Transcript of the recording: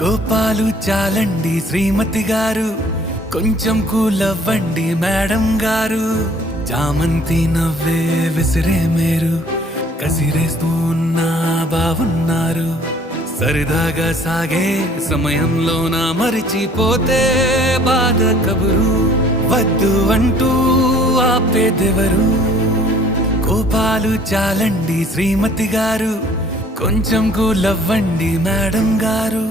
కోపాలు చాలండి శ్రీమతి గారు, కొంచెం కూలవ్వండి మేడం గారు. చామంతి నవ్వే విసిరే మీరు, కసిరేస్తూ ఉన్నా బావున్నారు. సరదాగా సాగే సమయంలోన మరిచిపోతే బాధ కబురు, వద్దు అంటూ ఆపేదెవరు. కోపాలు చాలండి శ్రీమతి గారు, కొంచెం కూలవ్వండి మేడం గారు.